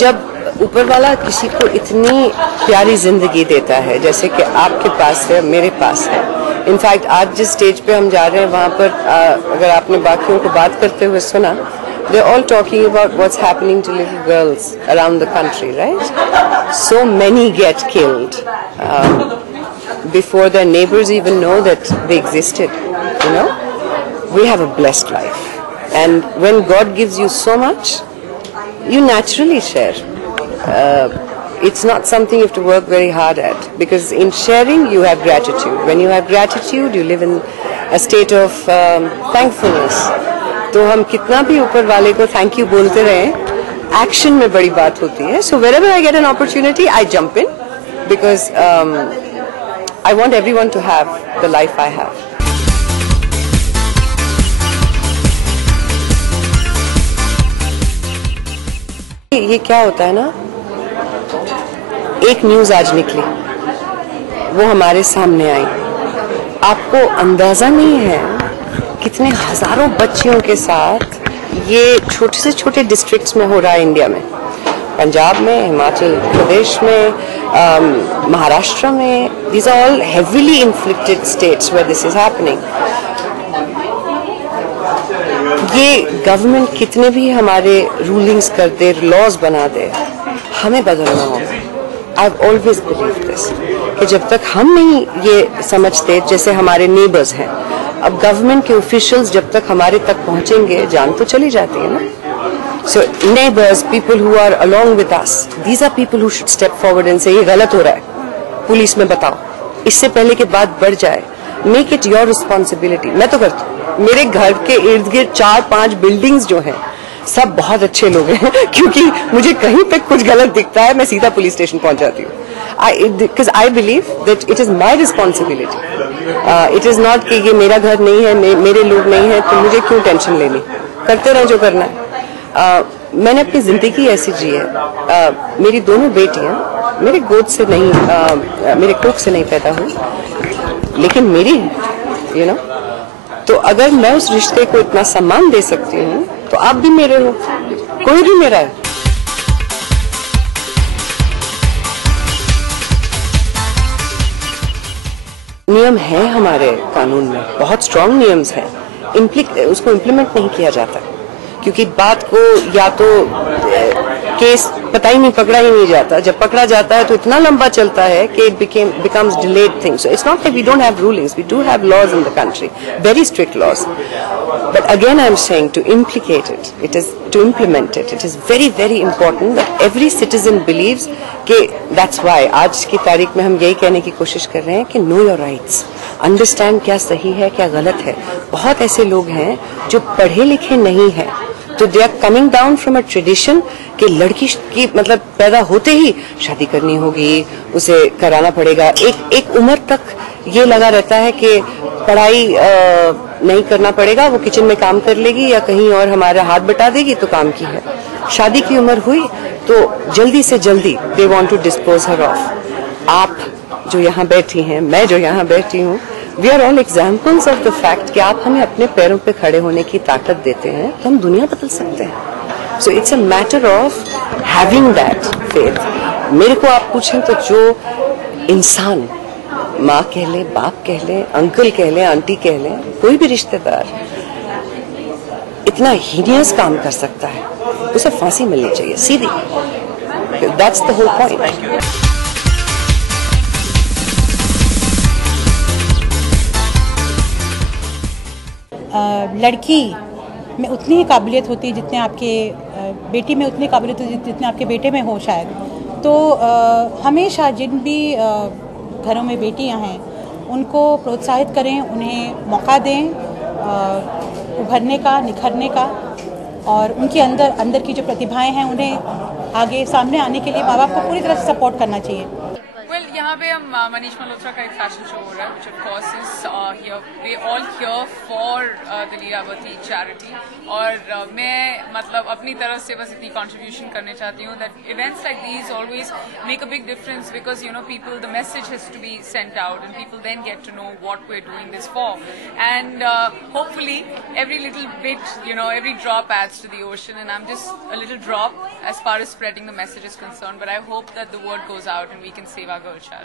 जब ऊपर वाला किसी को इतनी प्यारी जिंदगी देता है जैसे कि आपके पास है, मेरे पास है। इनफैक्ट आज जिस स्टेज पे हम जा रहे हैं वहाँ पर अगर आपने बाकियों को बात करते हुए सुना, they're all talking about what's happening to little girls around the country, right? So many get killed before their neighbors even know that they existed, you know? We have a blessed life. And when God gives you so much, you naturally share. It's not something you have to work very hard at, because in sharing you have gratitude. When you have gratitude, you live in a state of thankfulness. तो हम कितना भी ऊपर वाले को thank you बोलते रहे, action में बड़ी बात होती है. So wherever I get an opportunity, I jump in because I want everyone to have the life I have. ये क्या होता है ना, एक न्यूज आज निकली, वो हमारे सामने आई, आपको अंदाजा नहीं है कितने हजारों बच्चियों के साथ ये छोटे से छोटे डिस्ट्रिक्ट्स में हो रहा है इंडिया में, पंजाब में, हिमाचल प्रदेश में, महाराष्ट्र में. These are all heavily inflicted states where this is happening. ये गवर्नमेंट कितने भी हमारे रूलिंग्स कर दे, लॉज बना दे, हमें बदलना होगा. I have always believed this कि जब तक हम नहीं ये समझते, जैसे हमारे नेबर्स हैं, अब गवर्नमेंट के ऑफिशियल्स जब तक हमारे तक पहुंचेंगे, जान तो चली जाती है ना. So neighbours, people who are along with us, these are people who should step forward and say ये गलत हो रहा है, पुलिस में बताओ, इससे पहले कि बात बढ़ जाए. Make it your responsibility. मैं तो करती हूँ. मेरे घर के इर्द गिर्द 4-5 बिल्डिंग्स जो हैं, सब बहुत अच्छे लोग हैं क्योंकि मुझे कहीं पे कुछ गलत दिखता है, मैं सीधा पुलिस स्टेशन पहुंच जाती हूँ. Because I believe that it is my responsibility. It is not कि ये मेरा घर नहीं है, मेरे लोग नहीं है, तो मुझे क्यों टेंशन लेनी. करते रहे जो करना है. मैंने अपनी जिंदगी ऐसी जी है. मेरी दोनों बेटियां मेरे गोद से नहीं, मेरे कोख से नहीं पैदा हुई, लेकिन मेरी है, you know. तो अगर मैं उस रिश्ते को इतना सम्मान दे सकती हूँ, तो आप भी मेरे हो, कोई भी मेरा है. नियम है हमारे कानून में, बहुत स्ट्रांग नियम्स हैं, उसको इम्प्लीमेंट नहीं किया जाता क्योंकि बात को या तो केस पता ही नहीं, पकड़ा ही नहीं जाता. जब पकड़ा जाता है तो इतना लंबा चलता है कि it becomes delayed thing. So it's not that we don't have rulings, we do have laws in the country, very strict laws. But again I'm saying to implicate it, it is to implement it. It is very very important that every citizen believes कि that's why आज की तारीख में हम यही कहने की कोशिश कर रहे हैं कि know your rights, understand क्या सही है क्या गलत है. बहुत ऐसे लोग हैं जो पढ़े लिखे नहीं हैं, तो they are coming down from a tradition कि लड़की की मतलब पैदा होते ही शादी करनी होगी, उसे कराना पड़ेगा. एक उम्र तक ये लगा रहता है कि पढ़ाई नहीं करना पड़ेगा, वो किचन में काम कर लेगी या कहीं और हमारा हाथ बटा देगी तो काम की है. शादी की उम्र हुई तो जल्दी से जल्दी they want to dispose her off. आप जो यहाँ बैठी हैं, मैं जो यहाँ बैठी हूँ, we are all examples of the fact कि आप हमें अपने पैरों पे खड़े होने की ताकत देते हैं तो हम दुनिया बदल सकते हैं. So it's a matter of having that faith. मेरे को आप पूछें तो जो इंसान, माँ कह ले, बाप कह ले, अंकल कह ले, आंटी कह ले, कोई भी रिश्तेदार इतना हीनियस काम कर सकता है, उसे फांसी मिलनी चाहिए सीधी. That's the whole point. लड़की में उतनी ही काबिलियत होती है जितने आपके बेटी में उतनी काबिलियत होती है जितने आपके बेटे में हो शायद. तो हमेशा जिन भी घरों में बेटियां हैं उनको प्रोत्साहित करें, उन्हें मौका दें उभरने का, निखरने का, और उनके अंदर की जो प्रतिभाएं हैं उन्हें आगे सामने आने के लिए माँ बाप को पूरी तरह से सपोर्ट करना चाहिए. यहाँ यहाँ पे हम मनीष मल्होत्रा का एक फैशन शो हो रहा है, which of course is here. We all here for the Lilavati charity. और मैं मतलब अपनी तरफ से बस इतनी contribution करने चाहती हूँ that events like these always make a big difference because you know people, the message has to be sent out and people then get to know what we're doing this for. And hopefully every little bit, you know, every drop adds to the ocean, and I'm just a little drop as far as spreading the message is concerned. But I hope that the word goes out and we can save our girl child.